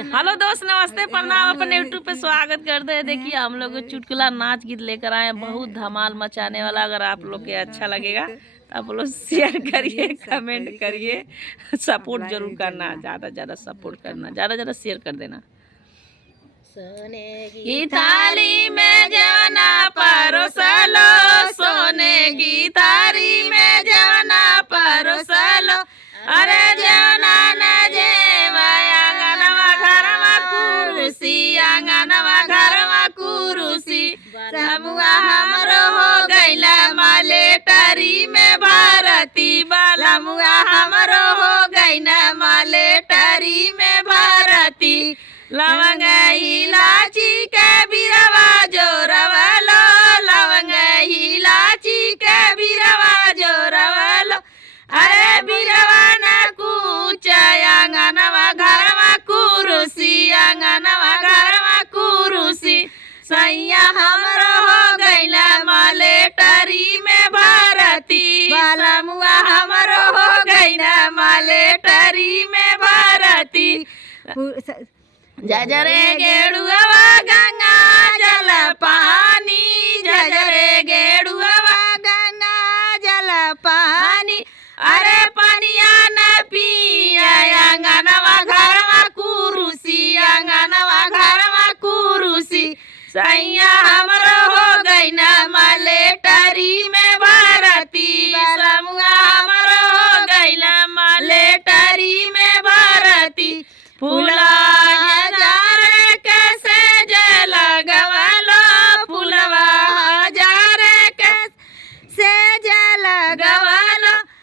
Hello दोस्त, नमस्ते, प्रणाम। अपन यूट्यूब पे स्वागत करते हैं। देखिए हम लोग चुटकुला नाच गीत लेकर आए हैं, बहुत धमाल मचाने वाला। अगर आप लोग के अच्छा लगेगा तो आप लोग शेयर करिए, कमेंट करिए, सपोर्ट जरूर करना, ज़्यादा ज़्यादा सपोर्ट करना, ज़्यादा ज़्यादा शेयर कर देना। सोने की थाली में जवना परोसलो, सोने की थाली में जवना परोसलो, अरे जवना न जेवा आंगनवा घरवा कुरुसी, आंगनवा घरवा कुरुसी। समुआ हमरो हो गइला मालेटरी में भारती, बालमुआ हमरो हो गइला मालेटरी में भारती। लवंग इलाची के बिरवा जोरवलो, लवंग इलाची के बिरवा जोरवलो, अरे बिरवा न कूच आंगनवा घरवा कुरुसी, आंगनवा घरवा कुरुसी। सैया हमरो हो गइला मालेटरी में भारती, बालमुआ हमरो हो गइला मालेटरी में भारती। जजरे गेड़ुआ गंगा जल पानी, जजरे गेड़ुआ गंगा जल पानी, अरे पनिया न पिया आंगनवा घरवा कुरुसी, आंगनवा घरवा कुरुसी। सैया हमरो हो गइला मालेटरी में भारती, बालमुआ हमरो हो गइला मालेटरी में भारती। फूला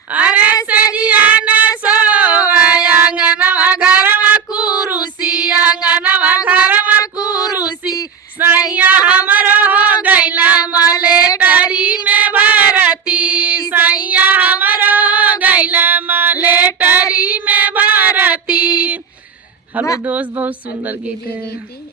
अरे सजिया न सोवा आंगनवा घरवा कुरुसी, आंगनवा घरवा कुरुसी। सैया हमरो हो गइला मालेटरी में भारती, सैया हमरो हो गइला मालेटरी में भारती। हेलो दोस्त, बहुत सुंदर गीत है।